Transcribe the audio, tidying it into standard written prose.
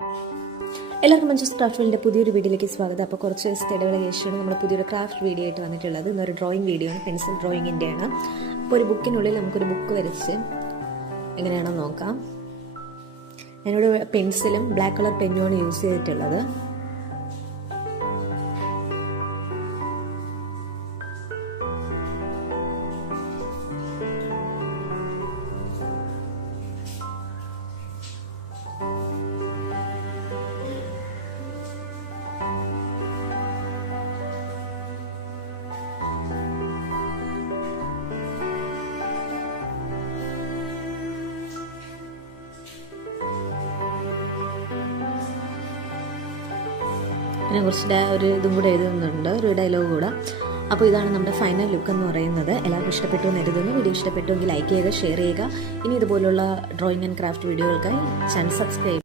എല്ലാവർക്കും മഞ്ജൂസ് ക്രാഫ്റ്റ് വേൾഡിൻ്റെ പുതിയൊരു വീഡിയോയിലേക്ക് സ്വാഗതം. അപ്പോൾ കുറച്ച് ദിവസത്തെ ഇടവേള ശേഷമാണ് നമ്മൾ പുതിയൊരു ക്രാഫ്റ്റ് വീഡിയോ ആയിട്ട് വന്നിട്ടുള്ളത്. ഇന്നൊരു ഡ്രോയിങ് വീഡിയോ ആണ്, പെൻസിൽ ഡ്രോയിങ്ങിൻ്റെയാണ്. അപ്പോൾ ഒരു ബുക്കിനുള്ളിൽ നമുക്കൊരു ബുക്ക് വരച്ച് എങ്ങനെയാണോ നോക്കാം. ഞാനിവിടെ പെൻസിലും ബ്ലാക്ക് കളർ പെന്നുമാണ് യൂസ് ചെയ്തിട്ടുള്ളത്. പിന്നെ കുറച്ച് ഒരു ഇതും കൂടെ എഴുതുന്നുണ്ട്, ഒരു ഡയലോഗ് കൂടെ. അപ്പോൾ ഇതാണ് നമ്മുടെ ഫൈനൽ ലുക്ക് എന്ന് പറയുന്നത്. എല്ലാവർക്കും ഇഷ്ടപ്പെട്ടു എന്ന് എഴുതുന്നു. വീഡിയോ ഇഷ്ടപ്പെട്ടുവെങ്കിൽ ലൈക്ക് ചെയ്യുക, ഷെയർ ചെയ്യുക. ഇനി ഇതുപോലുള്ള ഡ്രോയിങ് ആൻഡ് ക്രാഫ്റ്റ് വീഡിയോകൾക്കായി ചാനൽ സബ്സ്ക്രൈബ്